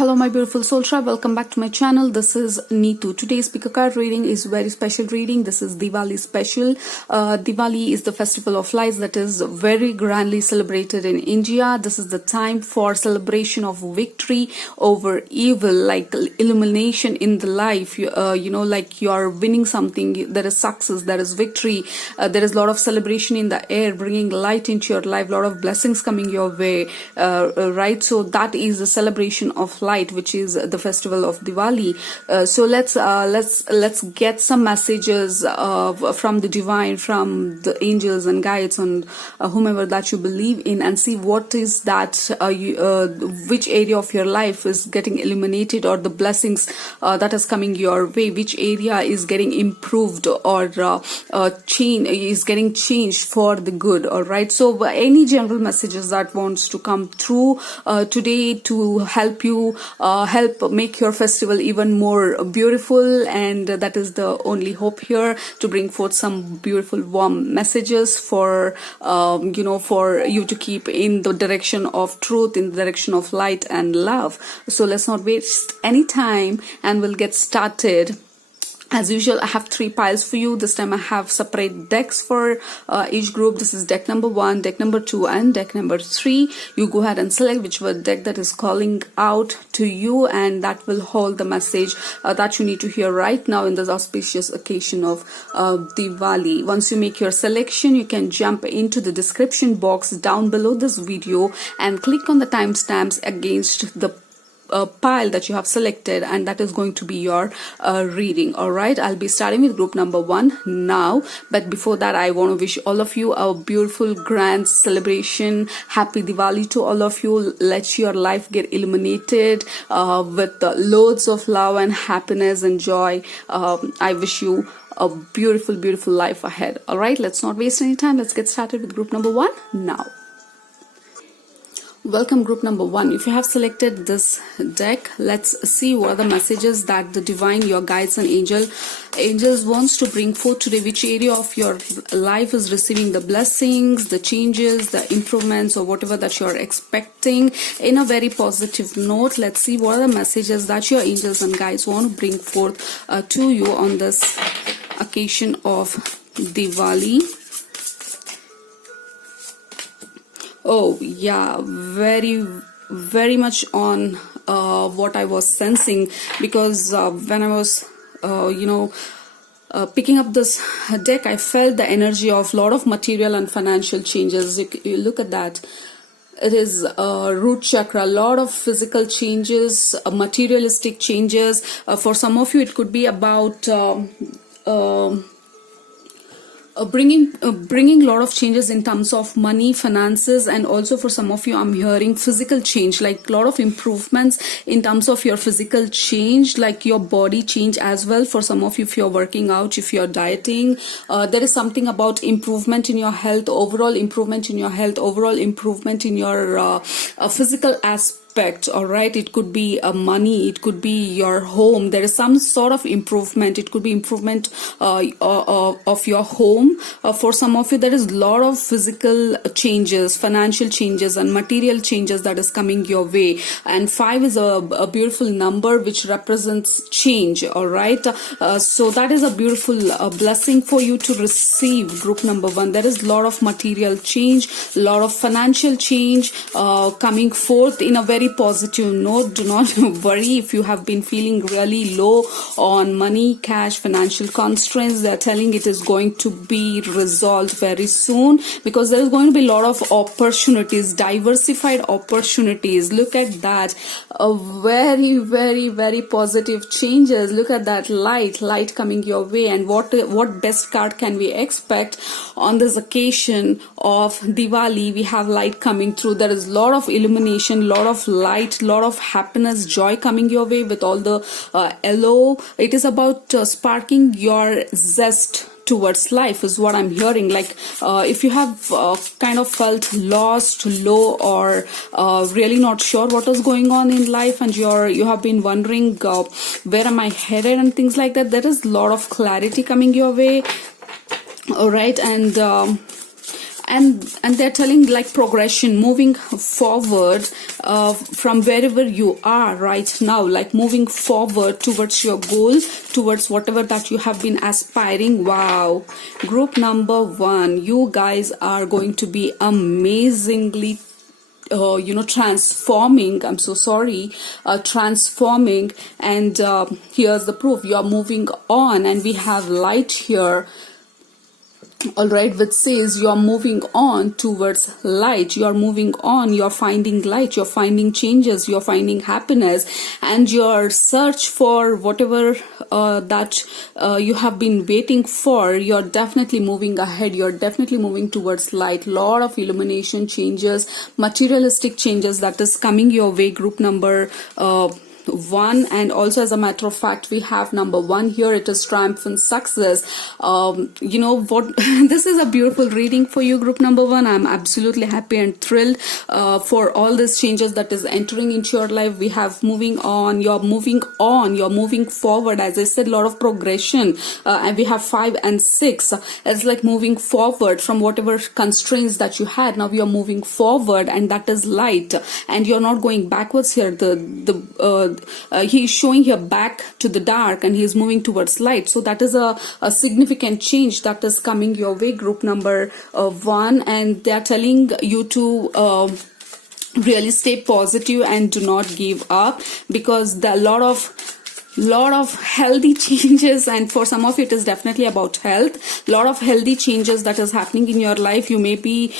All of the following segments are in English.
Hello my beautiful soul tribe, welcome back to my channel. This is Neetu. Today's pick a card reading is very special reading. This is Diwali special. Diwali is the festival of lights that is very grandly celebrated in India. This is the time for celebration of victory over evil, like illumination in the life. Like you are winning something, there is success, there is victory, there is a lot of celebration in the air, bringing light into your life, a lot of blessings coming your way, right? So that is the celebration of light, which is the festival of Diwali. So let's get some messages from the divine, from the angels and guides, and whomever that you believe in, and see what is that which area of your life is getting illuminated, or the blessings that is coming your way, which area is getting improved or change is getting changed for the good. All right, so any general messages that wants to come through today to help you help make your festival even more beautiful, and that is the only hope here, to bring forth some beautiful warm messages for for you to keep in the direction of truth, in the direction of light and love. So let's not waste any time and we'll get started. As usual, I have 3 piles for you. This time I have separate decks for each group. This is deck number 1, deck number 2, and deck number 3. You go ahead and select whichever deck that is calling out to you, and that will hold the message that you need to hear right now in this auspicious occasion of Diwali. Once you make your selection, you can jump into the description box down below this video and click on the timestamps against the pile that you have selected, and that is going to be your reading. All right, I'll be starting with group number 1 now, but before that I want to wish all of you a beautiful grand celebration. Happy Diwali to all of you. Let your life get illuminated with loads of love and happiness and joy. I wish you a beautiful life ahead. All right, let's not waste any time. Let's get started with group number 1 now. Welcome group number 1. If you have selected this deck, let's see what are the messages that the divine, your guides and angels wants to bring forth today. Which area of your life is receiving the blessings, the changes, the improvements, or whatever that you're expecting in a very positive note. Let's see what are the messages that your angels and guides want to bring forth to you on this occasion of Diwali. Oh yeah, very much on what I was sensing, because when I was picking up this deck, I felt the energy of a lot of material and financial changes. You look at that. It is root chakra, a lot of physical changes, materialistic changes. For some of you, it could be about bringing a lot of changes in terms of money, finances, and also for some of you I'm hearing physical change, like a lot of improvements in terms of your physical change, like your body change as well. For some of you, if you're working out, if you're dieting, there is something about improvement in your health, overall improvement in your health, overall improvement in your physical aspect. All right, it could be money, it could be your home. There is some sort of improvement. It could be improvement of your home. For some of you, there is a lot of physical changes, financial changes, and material changes that is coming your way. And 5 is a beautiful number which represents change. All right, so that is a beautiful blessing for you to receive, group number 1. There is a lot of material change, a lot of financial change coming forth in a very positive note. Do not worry if you have been feeling really low on money, cash, financial constraints. They're telling it is going to be resolved very soon, because there is going to be a lot of opportunities, diversified opportunities. Look at that, very positive changes. Look at that light coming your way. And what best card can we expect on this occasion of Diwali? We have light coming through. There is a lot of illumination, a lot of light, lot of happiness, joy coming your way with all the yellow. It is about sparking your zest towards life is what I'm hearing. Like if you have kind of felt lost, low, or really not sure what is going on in life, and you have been wondering where am I headed and things like that, there is a lot of clarity coming your way. All right, and and they're telling like progression, moving forward from wherever you are right now, like moving forward towards your goal, towards whatever that you have been aspiring. Wow, group number 1, you guys are going to be amazingly transforming. I'm so sorry, transforming. And here's the proof. You are moving on, and we have light here. All right, which says you're moving on towards light. You're moving on, you're finding light, you're finding changes, you're finding happiness, and your search for whatever that you have been waiting for, you're definitely moving ahead, you're definitely moving towards light. Lot of illumination changes, materialistic changes that is coming your way, group number 1. And also, as a matter of fact, we have number 1 here. It is triumphant success. You know what, this is a beautiful reading for you, group number 1. I'm absolutely happy and thrilled for all these changes that is entering into your life. We have moving on, you're moving forward. As I said, a lot of progression, and we have 5 and 6. It's like moving forward from whatever constraints that you had. Now you're moving forward, and that is light, and you're not going backwards here. He's showing here back to the dark, and he's moving towards light. So that is a significant change that is coming your way, group number 1. And they're telling you to really stay positive and do not give up, because there are a lot of healthy changes, and for some of it is definitely about health. Lot of healthy changes that is happening in your life. You may be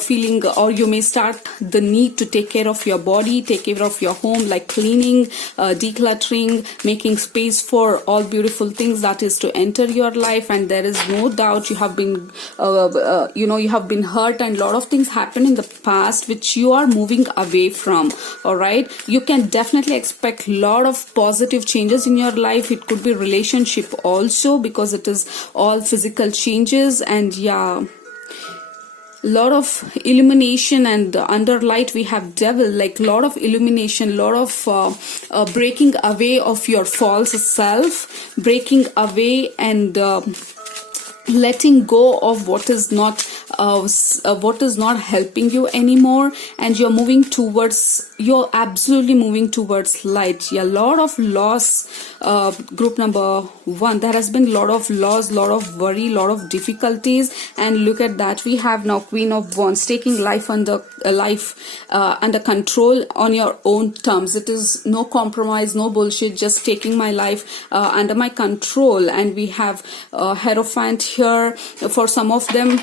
feeling, or you may start the need to take care of your body, take care of your home, like cleaning, decluttering, making space for all beautiful things that is to enter your life. And there is no doubt you have been you have been hurt, and a lot of things happen in the past which you are moving away from. All right, you can definitely expect a lot of positive changes in your life. It could be relationship also, because it is all physical changes. And yeah, lot of illumination, and under light we have devil, like lot of illumination, lot of breaking away of your false self, breaking away and letting go of what is not helping you anymore, and you're absolutely moving towards light. Yeah, lot of loss, group number 1. There has been a lot of loss, lot of worry, lot of difficulties. And look at that, we have now Queen of Wands, taking life under control on your own terms. It is no compromise, no bullshit, just taking my life under my control. And we have Hierophant here. For some of them,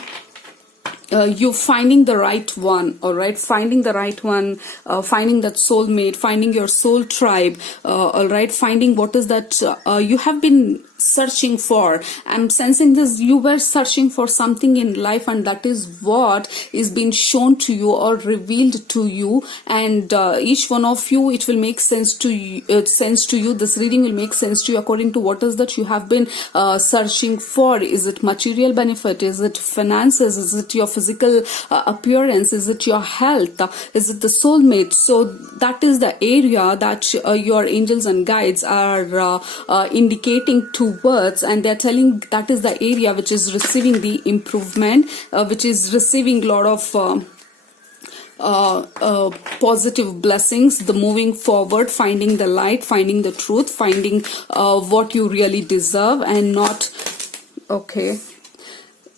you finding the right one. All right, finding the right one, finding that soulmate, finding your soul tribe. All right, finding what is that you have been searching for. I'm sensing this, you were searching for something in life, and that is what is being shown to you or revealed to you. And each one of you, it will make sense to you. This reading will make sense to you according to what is that you have been searching for. Is it material benefit? Is it finances? Is it your physical appearance? Is it your health? Is it the soulmate? So that is the area that your angels and guides are indicating towards, and they're telling that is the area which is receiving the improvement, which is receiving a lot of positive blessings, the moving forward, finding the light, finding the truth, finding what you really deserve, and not okay.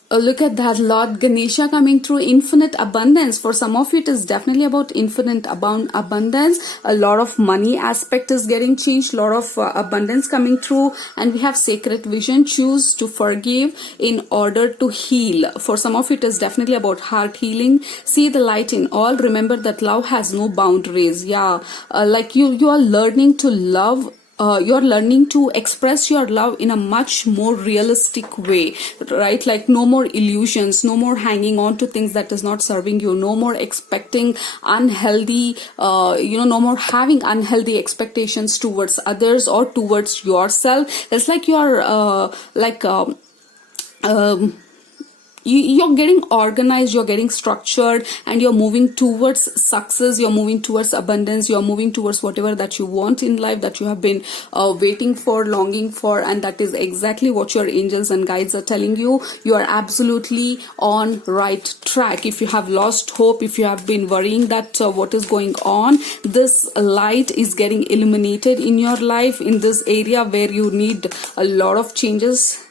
Look at that, Lord Ganesha coming through, infinite abundance. For some of you, it is definitely about infinite abundance. A lot of money aspect is getting changed, a lot of abundance coming through. And we have sacred vision, choose to forgive in order to heal. For some of you, it is definitely about heart healing. See the light in all. Remember that love has no boundaries. Yeah, like you are learning to love. You're learning to express your love in a much more realistic way, right? Like no more illusions, no more hanging on to things that is not serving you, no more expecting unhealthy, no more having unhealthy expectations towards others or towards yourself. It's like you're you're getting organized, you're getting structured, and you're moving towards success, you're moving towards abundance, you're moving towards whatever that you want in life, that you have been waiting for, longing for, and that is exactly what your angels and guides are telling you. You are absolutely on right track. If you have lost hope, if you have been worrying that what is going on, this light is getting illuminated in your life in this area where you need a lot of changes.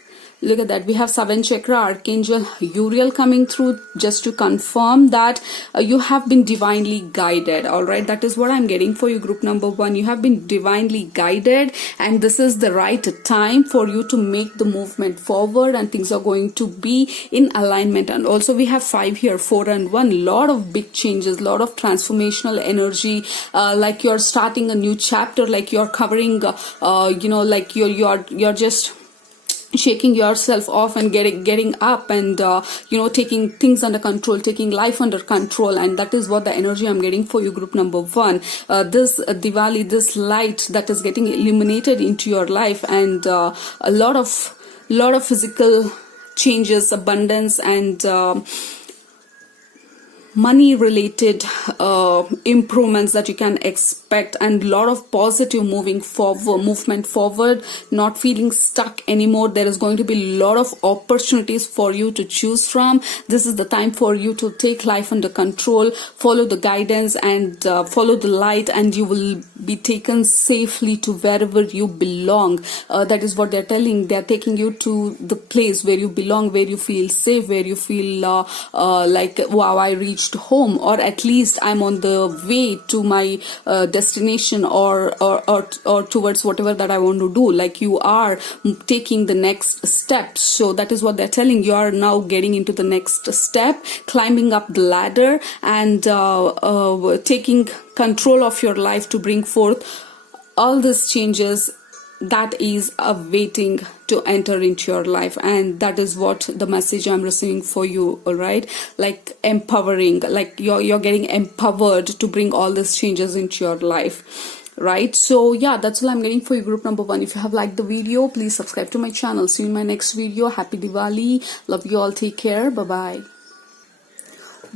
Look at that. We have 7th chakra, Archangel Uriel coming through just to confirm that you have been divinely guided. All right. That is what I'm getting for you, group number 1. You have been divinely guided, and this is the right time for you to make the movement forward, and things are going to be in alignment. And also we have 5 here, 4 and 1. Lot of big changes, lot of transformational energy, like you're starting a new chapter, like you're covering, like you're just shaking yourself off and getting up and taking things under control, taking life under control. And that is what the energy I'm getting for you, group number 1. This Diwali, this light that is getting illuminated into your life, and a lot of physical changes, abundance, and money related improvements that you can expect, and a lot of positive movement forward, not feeling stuck anymore. There is going to be a lot of opportunities for you to choose from. This is the time for you to take life under control, follow the guidance, and follow the light, and you will be taken safely to wherever you belong. That is what they're telling. They're taking you to the place where you belong, where you feel safe, where you feel like, wow, I reached home, or at least I'm on the way to my destination, or towards whatever that I want to do. Like you are taking the next step. So that is what they're telling. You are now getting into the next step, climbing up the ladder, and taking control of your life to bring forth all these changes that is awaiting to enter into your life. And that is what the message I'm receiving for you. All right, like empowering, like you're getting empowered to bring all these changes into your life. Right, so yeah, that's all I'm getting for you, group number 1. If you have liked the video, please subscribe to my channel. See you in my next video. Happy Diwali. Love you all. Take care. Bye bye.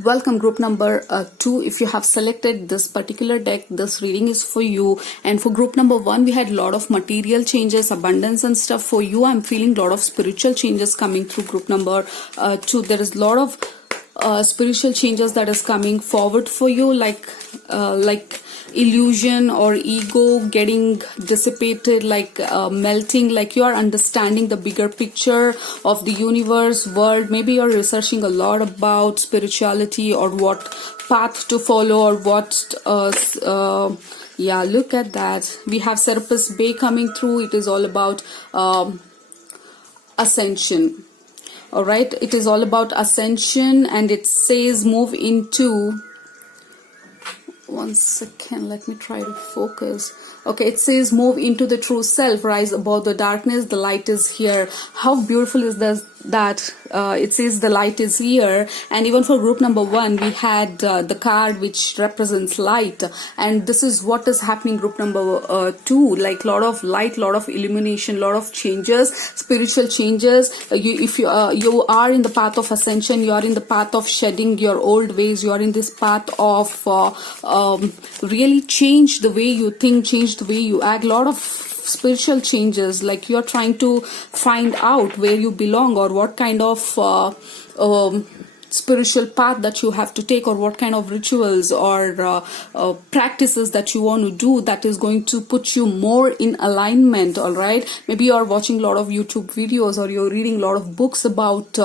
Welcome, group number 2. If you have selected this particular deck, this reading is for you. And for group number 1, we had a lot of material changes, abundance and stuff. For you, I'm feeling a lot of spiritual changes coming through. Group number 2, there is a lot of spiritual changes that is coming forward for you, like illusion or ego getting dissipated, like melting, like you are understanding the bigger picture of the universe, world. Maybe you're researching a lot about spirituality, or what path to follow, or what yeah, look at that. We have Serapis Bay coming through. It is all about ascension. All right, it is all about ascension, and it says move into, one second, let me try to focus. Okay, it says move into the true self, rise above the darkness, the light is here. How beautiful is this, that it says the light is here. And even for group number 1, we had the card which represents light, and this is what is happening group number 2, like lot of light, lot of illumination, lot of changes, spiritual changes. If you are in the path of ascension, you are in the path of shedding your old ways, you are in this path of really change the way you think, change the way you act, lot of spiritual changes, like you're trying to find out where you belong, or what kind of spiritual path that you have to take, or what kind of rituals or practices that you want to do that is going to put you more in alignment. All right, maybe you're watching a lot of YouTube videos, or you're reading a lot of books about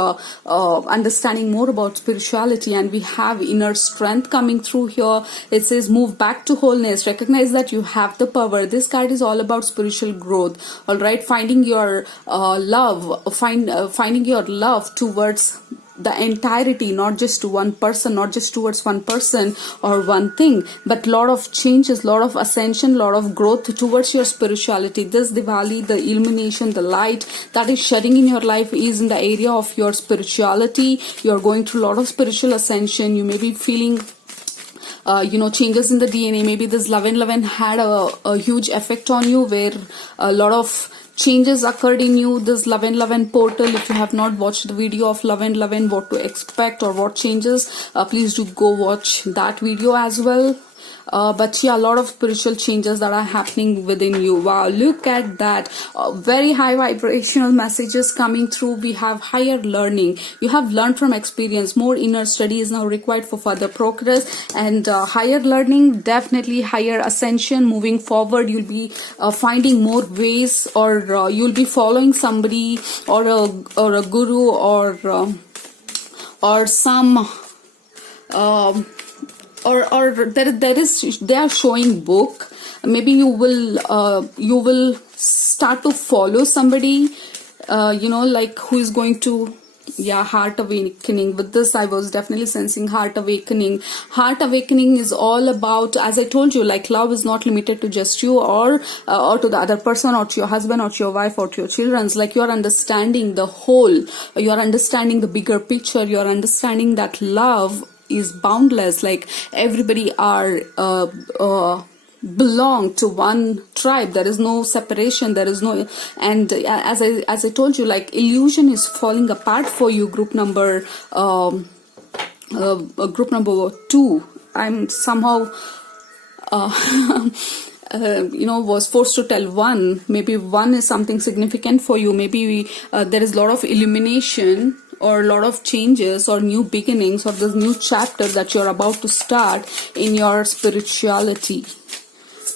understanding more about spirituality, and we have inner strength coming through here. It says move back to wholeness, recognize that you have the power. This card is all about spiritual growth. All right, finding your love, finding your love towards the entirety, not just to one person, not just towards one person or one thing, but lot of changes, lot of ascension, lot of growth towards your spirituality. This Diwali, the illumination, the light that is shedding in your life is in the area of your spirituality. You're going through a lot of spiritual ascension. You may be feeling changes in the DNA. Maybe this 1111 had a huge effect on you, where a lot of changes occurred in you. This 1111 portal, if you have not watched the video of 1111, what to expect or what changes, please do go watch that video as well. But yeah, a lot of spiritual changes that are happening within you. Wow, look at that. Very high vibrational messages coming through. We have higher learning. You have learned from experience. More inner study is now required for further progress, and higher learning, definitely higher ascension. Moving forward, you'll be finding more ways, or you'll be following somebody or a guru or some or they are showing book. Maybe you will start to follow somebody, like who is going to, heart awakening. With this, I was definitely sensing heart awakening. Heart awakening is all about, as I told you, like love is not limited to just you or to the other person, or to your husband, or to your wife, or to your children. Like you're understanding the whole, you're understanding the bigger picture, you're understanding that love is boundless. Like everybody are belong to one tribe. There is no separation, there is no, and as I told you, like illusion is falling apart for you. Group number 2, I'm somehow was forced to tell 1. Maybe 1 is something significant for you. Maybe there is a lot of illumination, or a lot of changes, or new beginnings, or this new chapter that you're about to start in your spirituality.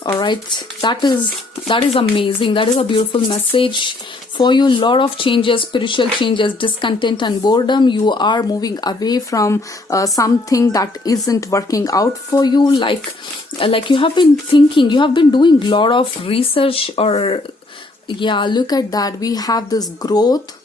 All right, that is amazing. That is a beautiful message for you. Lot of changes, spiritual changes, discontent and boredom. You are moving away from something that isn't working out for you. Like you have been thinking, you have been doing a lot of research, or look at that. We have this growth.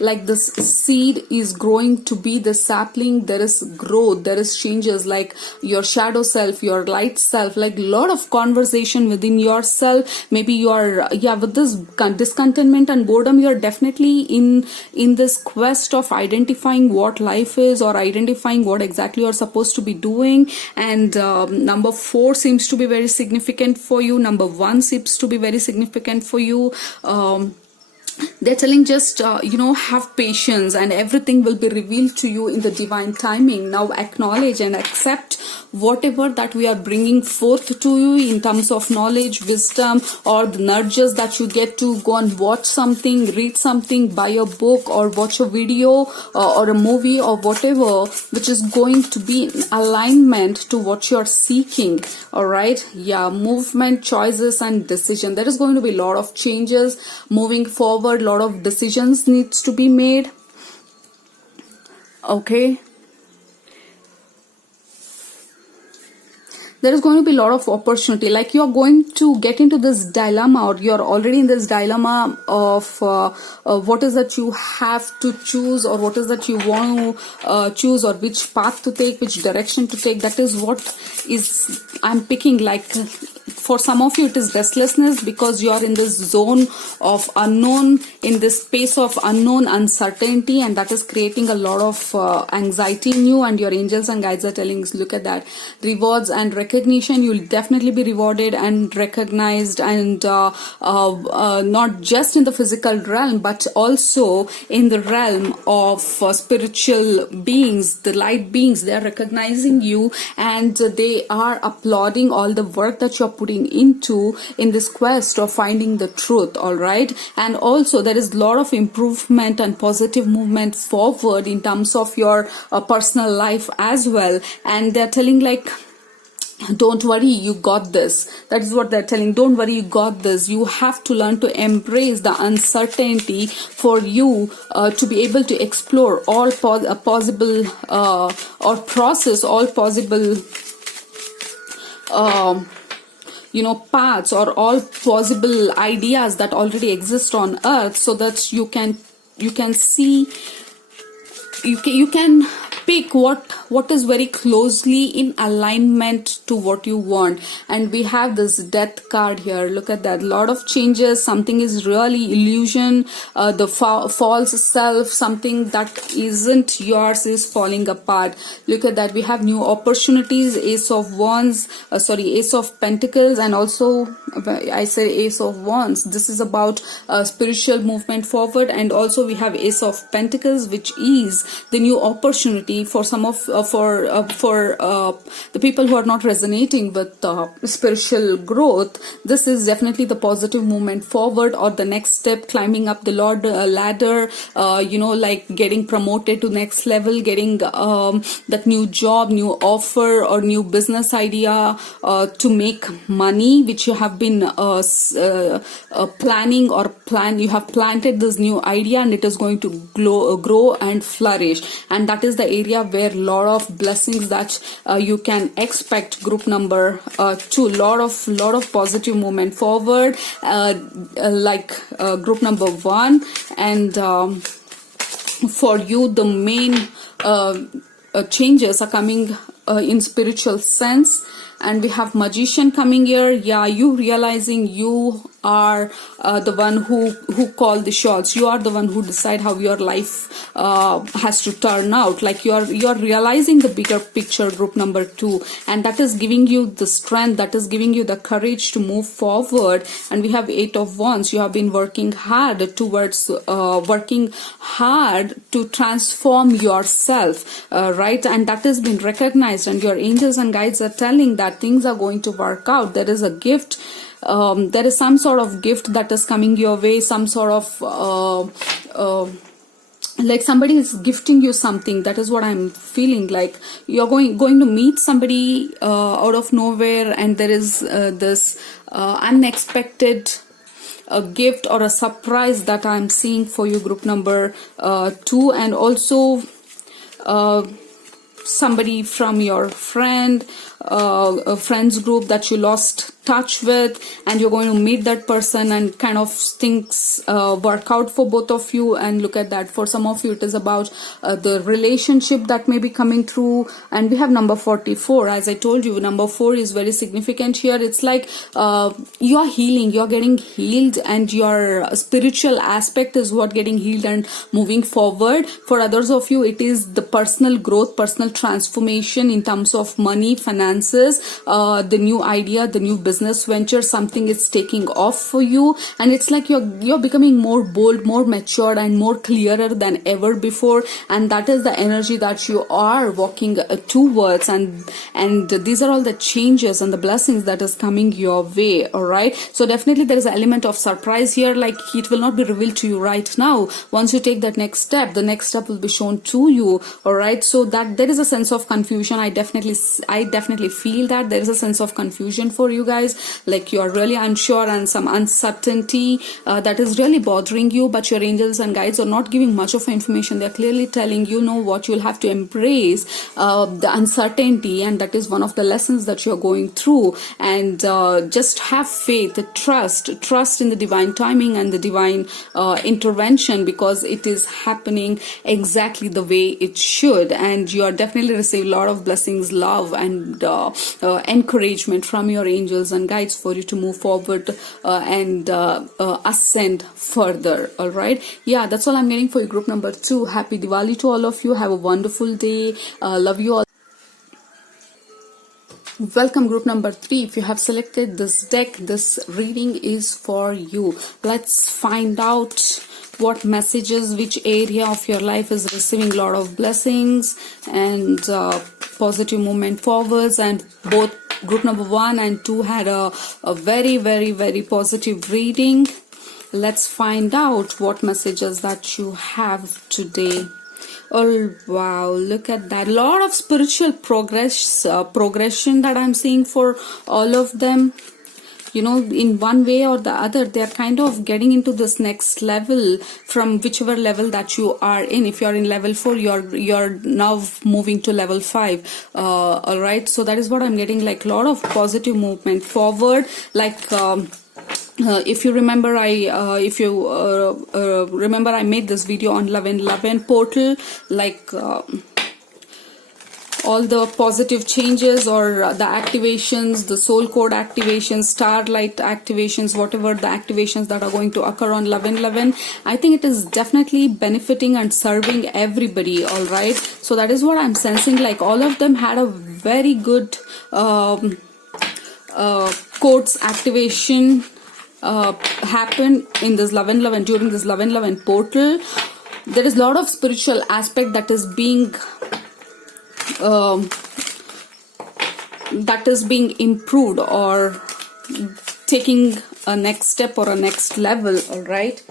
Like this seed is growing to be the sapling. There is growth, there is changes, like your shadow self, your light self, like a lot of conversation within yourself. Maybe you are with this discontentment and boredom, you're definitely in this quest of identifying what life is, or identifying what exactly you're supposed to be doing. And number 4 seems to be very significant for you. Number 1 seems to be very significant for you. They're telling just have patience, and everything will be revealed to you in the divine timing. Now acknowledge and accept whatever that we are bringing forth to you in terms of knowledge, wisdom, or the nudges that you get to go and watch something, read something, buy a book, or watch a video or a movie, or whatever, which is going to be in alignment to what you're seeking. All right, movement, choices, and decision. There is going to be a lot of changes moving forward. A lot of decisions needs to be made. Okay, there is going to be a lot of opportunity. Like you're going to get into this dilemma, or you're already in this dilemma of what is that you have to choose, or what is that you want to choose, or which path to take, which direction to take. That is what is I'm picking. Like for some of you, it is restlessness, because you are in this zone of unknown, in this space of unknown uncertainty, and that is creating a lot of anxiety in you. And your angels and guides are telling, look at that, rewards and recognition. You'll definitely be rewarded and recognized, and not just in the physical realm, but also in the realm of spiritual beings, the light beings. They are recognizing you, and they are applauding all the work that you're putting into in this quest of finding the truth. All right, and also there is a lot of improvement and positive movement forward in terms of your personal life as well. And they're telling, like, don't worry, you got this. That is what they're telling. Don't worry, you got this. You have to learn to embrace the uncertainty for you to be able to explore all possible or process all possible paths, or all possible ideas that already exist on earth, so that you can see, you can pick what is very closely in alignment to what you want. And we have this death card here. Look at that, lot of changes. Something is really illusion, the false self, something that isn't yours is falling apart. Look at that, we have new opportunities, ace of wands, ace of pentacles, and also I say ace of wands. This is about spiritual movement forward. And also we have ace of pentacles, which is the new opportunity for some of the people who are not resonating with spiritual growth. This is definitely the positive movement forward, or the next step, climbing up the ladder, like getting promoted to next level, getting that new job, new offer, or new business idea to make money, which you have been planning, you have planted this new idea, and it is going to grow and flourish. And that is the area where a lot of blessings that you can expect. Group number 2, lot of positive movement forward, group number 1. And for you, the main changes are coming in spiritual sense. And we have magician coming here. Yeah, you realizing you are the one who call the shots. You are the one who decide how your life has to turn out. Like you're realizing the bigger picture, group number 2, and that is giving you the strength, that is giving you the courage to move forward. And we have 8 of wands. You have been working hard towards to transform yourself, right? And that has been recognized, and your angels and guides are telling that things are going to work out. There is a gift, there is some sort of gift that is coming your way, some sort of like somebody is gifting you something. That is what I'm feeling. Like you're going to meet somebody out of nowhere, and there is this unexpected a gift or a surprise that I'm seeing for you, group number 2. And also somebody from your a friends group that you lost touch with, and you're going to meet that person, and kind of things work out for both of you. And look at that, for some of you it is about the relationship that may be coming through. And we have number 44. As I told you, number 4 is very significant here. It's like you're healing, you're getting healed, and your spiritual aspect is what getting healed and moving forward. For others of you, it is the personal growth, personal transformation in terms of money, finances, the new idea, the new business venture, something is taking off for you. And it's like you're becoming more bold, more mature, and more clearer than ever before. And that is the energy that you are walking towards. And these are all the changes and the blessings that is coming your way. All right, so definitely there is an element of surprise here. Like it will not be revealed to you right now. Once you take that next step, the next step will be shown to you. All right, so that there is a sense of confusion. I definitely feel that there is a sense of confusion for you guys. Like you are really unsure, and some uncertainty that is really bothering you. But your angels and guides are not giving much of information. They're clearly telling you, know what, you'll have to embrace the uncertainty, and that is one of the lessons that you're going through. And just have faith, trust in the divine timing and the divine intervention, because it is happening exactly the way it should. And you are definitely receiving a lot of blessings, love, and encouragement from your angels and guides for you to move forward and ascend further. All right, yeah, that's all I'm getting for you, group number 2. Happy Diwali to all of you. Have a wonderful day. Love you all. Welcome, group number 3. If you have selected this deck, this reading is for you. Let's find out what messages, which area of your life is receiving a lot of blessings and positive movement forwards. And both group number 1 and 2 had a very, very, very positive reading. Let's find out what messages that you have today. Oh wow, look at that. A lot of spiritual progression that I'm seeing for all of them. You know, in one way or the other, they're kind of getting into this next level from whichever level that you are in. If you're in level 4, you're now moving to level 5. All right, so that is what I'm getting, like a lot of positive movement forward. Like if you remember, I remember I made this video on Love and Love and portal. Like all the positive changes or the activations, the soul code activations, starlight activations, whatever the activations that are going to occur on 11/11, I think it is definitely benefiting and serving everybody. All right, so that is what I'm sensing. Like all of them had a very good codes activation happen in this 11/11, during this 11/11 portal. There is a lot of spiritual aspect that is being improved or taking a next step or a next level. All right,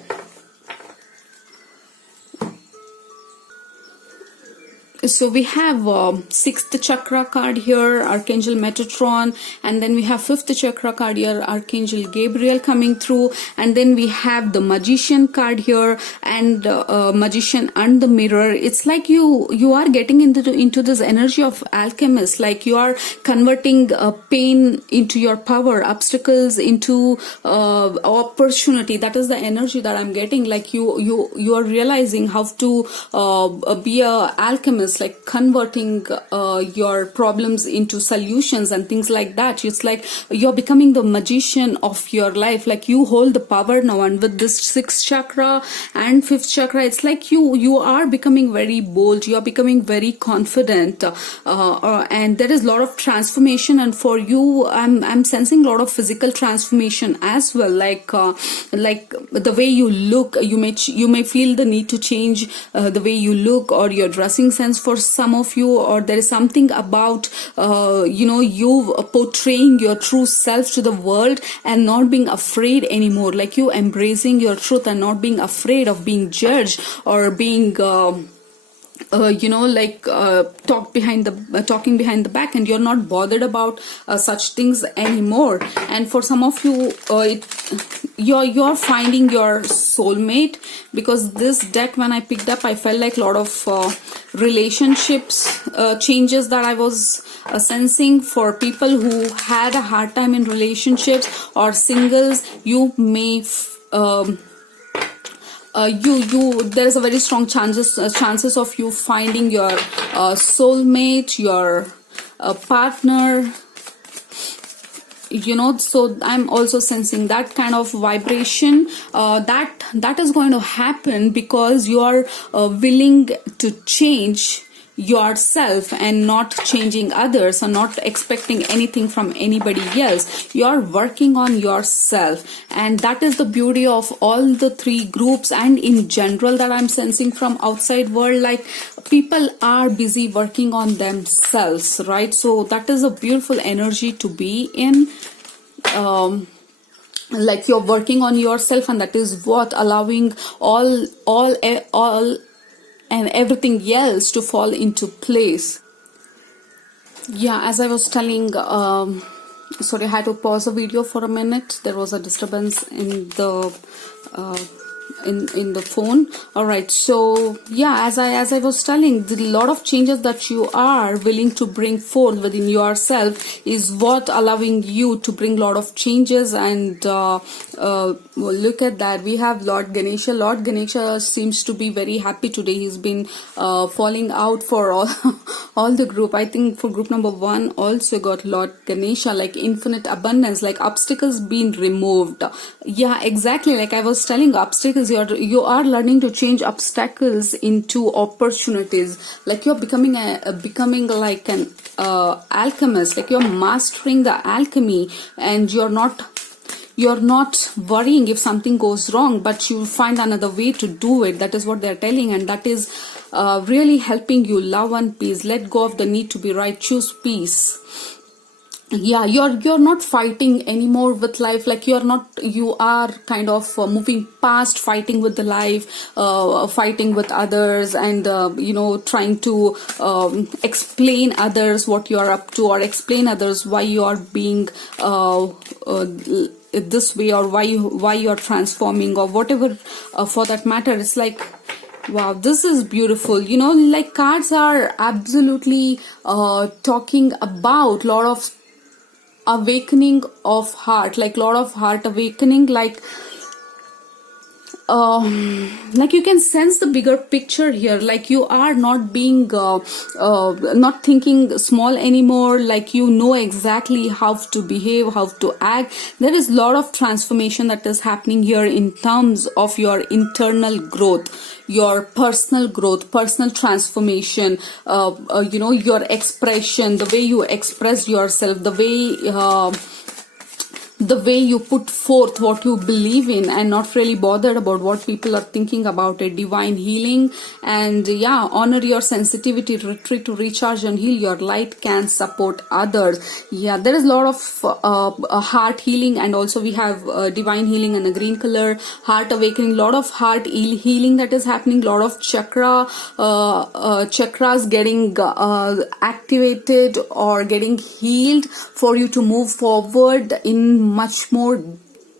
so we have sixth chakra card here, Archangel Metatron, and then we have fifth chakra card here, Archangel Gabriel coming through, and then we have the Magician card here, and Magician and the Mirror. It's like you are getting into this energy of alchemist, like you are converting pain into your power, obstacles into opportunity. That is the energy that I'm getting. Like you are realizing how to be a alchemist, like converting your problems into solutions and things like that. It's like you're becoming the magician of your life. Like you hold the power now, and with this sixth chakra and fifth chakra, it's like you are becoming very bold, you are becoming very confident, and there is a lot of transformation. And for you, I'm sensing a lot of physical transformation as well. Like the way you look, you may feel the need to change the way you look or your dressing sense for some of you, or there is something about you portraying your true self to the world and not being afraid anymore, like you embracing your truth and not being afraid of being judged or being talking behind the back, and you're not bothered about such things anymore. And for some of you, you're finding your soulmate, because this deck, when I picked up, I felt like a lot of relationships changes that I was sensing. For people who had a hard time in relationships or singles, you may there is a very strong chances of you finding your soulmate, your partner, so I'm also sensing that kind of vibration that is going to happen, because you are willing to change yourself and not changing others, or not expecting anything from anybody else. You're working on yourself, and that is the beauty of all the three groups, and in general that I'm sensing from outside world. Like people are busy working on themselves, right? So that is a beautiful energy to be in. Like you're working on yourself, and that is what allowing all and everything else to fall into place. Yeah, as I was telling, sorry, I had to pause the video for a minute. There was a disturbance in the in the phone. All right, so yeah, as I was telling, the lot of changes that you are willing to bring forth within yourself is what allowing you to bring a lot of changes. And well, look at that, we have Lord Ganesha. Lord Ganesha seems to be very happy today. He's been falling out for all the group. I think for group number 1 also got Lord Ganesha, like infinite abundance, like obstacles being removed. Yeah, exactly, like I was telling, obstacles, you are learning to change obstacles into opportunities. Like you're becoming like an alchemist, like you're mastering the alchemy, and you're not worrying if something goes wrong, but you find another way to do it. That is what they're telling, and that is really helping you. Love and peace. Let go of the need to be right. Choose peace. Yeah, you're not fighting anymore with life. Like you are kind of moving past fighting with the life, fighting with others, and trying to explain others what you're up to, or explain others why you are being this way, or why you're transforming, or whatever for that matter. It's like, wow, this is beautiful. Like cards are absolutely talking about a lot of awakening of heart, like lot of heart awakening. Like like you can sense the bigger picture here, like you are not being not thinking small anymore, like you know exactly how to behave, how to act. There is a lot of transformation that is happening here in terms of your internal growth, your personal growth, personal transformation, your expression, the way you express yourself, the way you put forth what you believe in and not really bothered about what people are thinking about it. Divine healing, and yeah, honor your sensitivity, retreat to recharge and heal. Your light can support others. Yeah, there is a lot of heart healing, and also we have divine healing in a green color, heart awakening, lot of heart healing that is happening, lot of chakras getting activated or getting healed for you to move forward in much more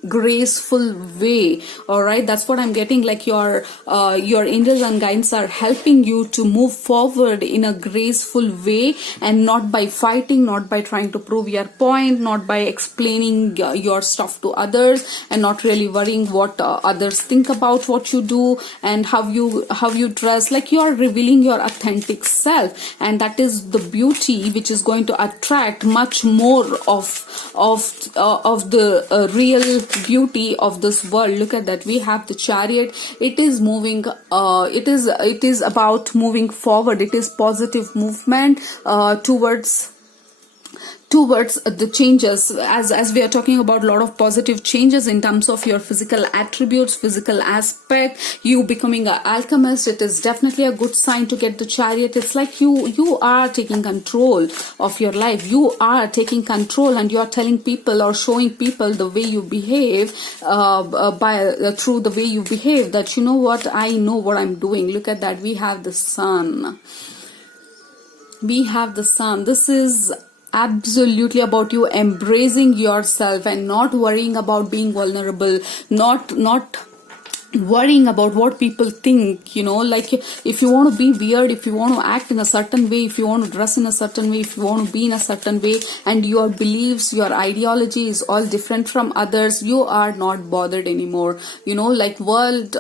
graceful way. All right, that's what I'm getting, like your angels and guides are helping you to move forward in a graceful way, and not by fighting, not by trying to prove your point, not by explaining your stuff to others, and not really worrying what others think about what you do and how you dress. Like you are revealing your authentic self, and that is the beauty which is going to attract much more of the real beauty of this world. Look at that, we have the Chariot. It is moving, it is about moving forward. It is positive movement towards the changes, as we are talking about a lot of positive changes in terms of your physical attributes, physical aspect, you becoming an alchemist. It is definitely a good sign to get the Chariot. It's like you are taking control of your life, you are taking control, and you are telling people or showing people the way you behave, through the way you behave, that you know what, I know what I'm doing. Look at that, we have the Sun. This is absolutely about you embracing yourself and not worrying about being vulnerable, not worrying about what people think. Like if you want to be weird, if you want to act in a certain way, if you want to dress in a certain way, if you want to be in a certain way, and your beliefs, your ideology is all different from others, you are not bothered anymore. Like world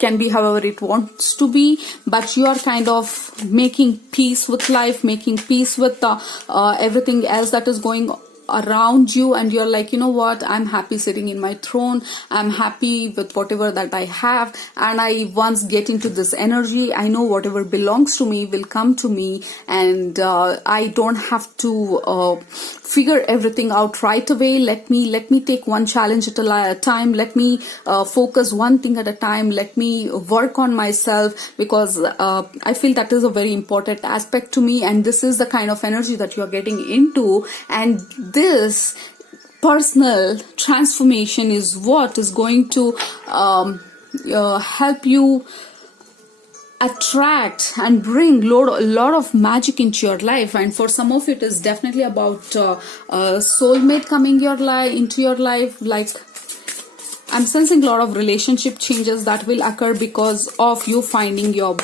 can be however it wants to be, but you are kind of making peace with life, making peace with everything else that is going around you, and you're like, you know what, I'm happy sitting in my throne, I'm happy with whatever that I have, and I once get into this energy, I know whatever belongs to me will come to me, and I don't have to figure everything out right away. Let me take one challenge at a time, let me focus one thing at a time, let me work on myself, because I feel that is a very important aspect to me, and this is the kind of energy that you are getting into, and this personal transformation is what is going to help you attract and bring a lot of magic into your life. And for some of it is definitely about soulmate coming into your life. Like I'm sensing a lot of relationship changes that will occur because of you finding your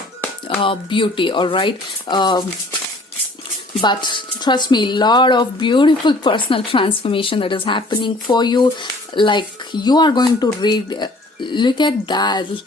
beauty. All right. But trust me, a lot of beautiful personal transformation that is happening for you. Like you are going to read, look at that.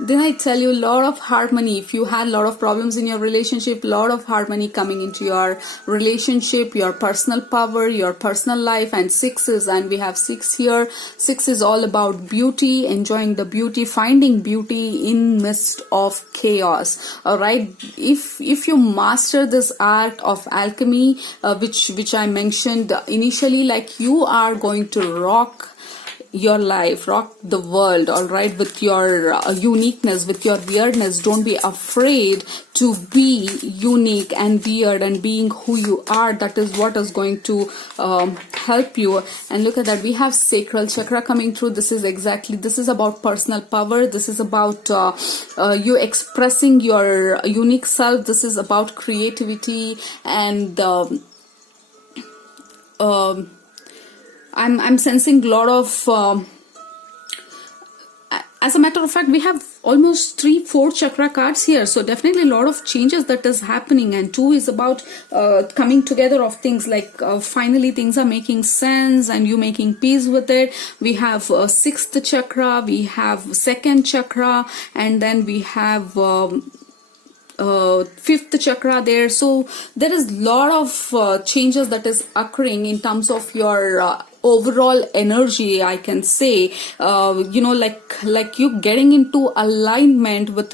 Then I tell you, a lot of harmony. If you had a lot of problems in your relationship, a lot of harmony coming into your relationship, your personal power, your personal life. And sixes, and we have 6 here. 6 is all about beauty, enjoying the beauty, finding beauty in midst of chaos. All right. If you master this art of alchemy, which I mentioned initially, like you are going to rock your life, rock the world. All right, with your uniqueness, with your weirdness. Don't be afraid to be unique and weird and being who you are. That is what is going to help you. And look at that, we have sacral chakra coming through. This is about personal power. This is about you expressing your unique self. This is about creativity, and I'm sensing a lot of as a matter of fact, we have almost 3-4 chakra cards here, so definitely a lot of changes that is happening. And 2 is about coming together of things, like finally things are making sense and you making peace with it. We have 6th chakra, we have 2nd chakra, and then we have 5th chakra there. So there is a lot of changes that is occurring in terms of your overall energy, I can say. Like you getting into alignment with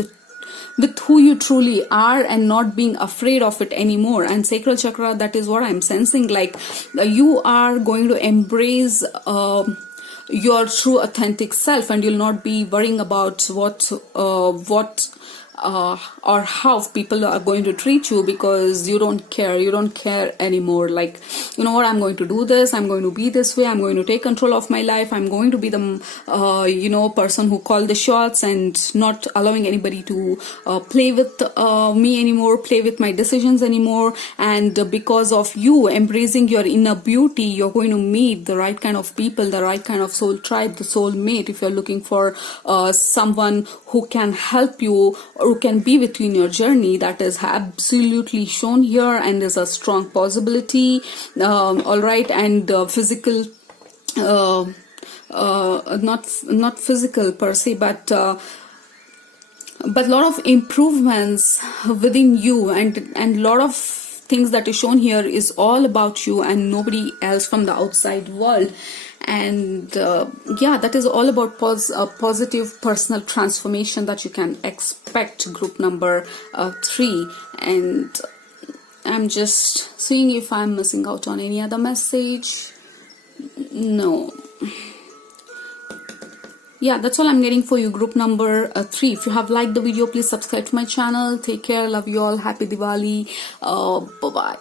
who you truly are and not being afraid of it anymore. And sacral chakra, that is what I'm sensing, like you are going to embrace your true authentic self, and you'll not be worrying about what or how people are going to treat you, because you don't care anymore. Like, you know what, I'm going to do this, I'm going to be this way, I'm going to take control of my life, I'm going to be the person who call the shots, and not allowing anybody to play with me anymore, play with my decisions anymore. And because of you embracing your inner beauty, you're going to meet the right kind of people, the right kind of soul tribe, the soul mate. If you're looking for someone who can help you or who can be with you in your journey, that is absolutely shown here and is a strong possibility. All right. And physical, not physical per se, but a lot of improvements within you, and lot of things that is shown here is all about you and nobody else from the outside world. And that is all about positive personal transformation that you can expect, group number 3. And I'm just seeing if I'm missing out on any other message. No. Yeah, that's all I'm getting for you, group number 3. If you have liked the video, please subscribe to my channel. Take care. Love you all. Happy Diwali. Bye-bye.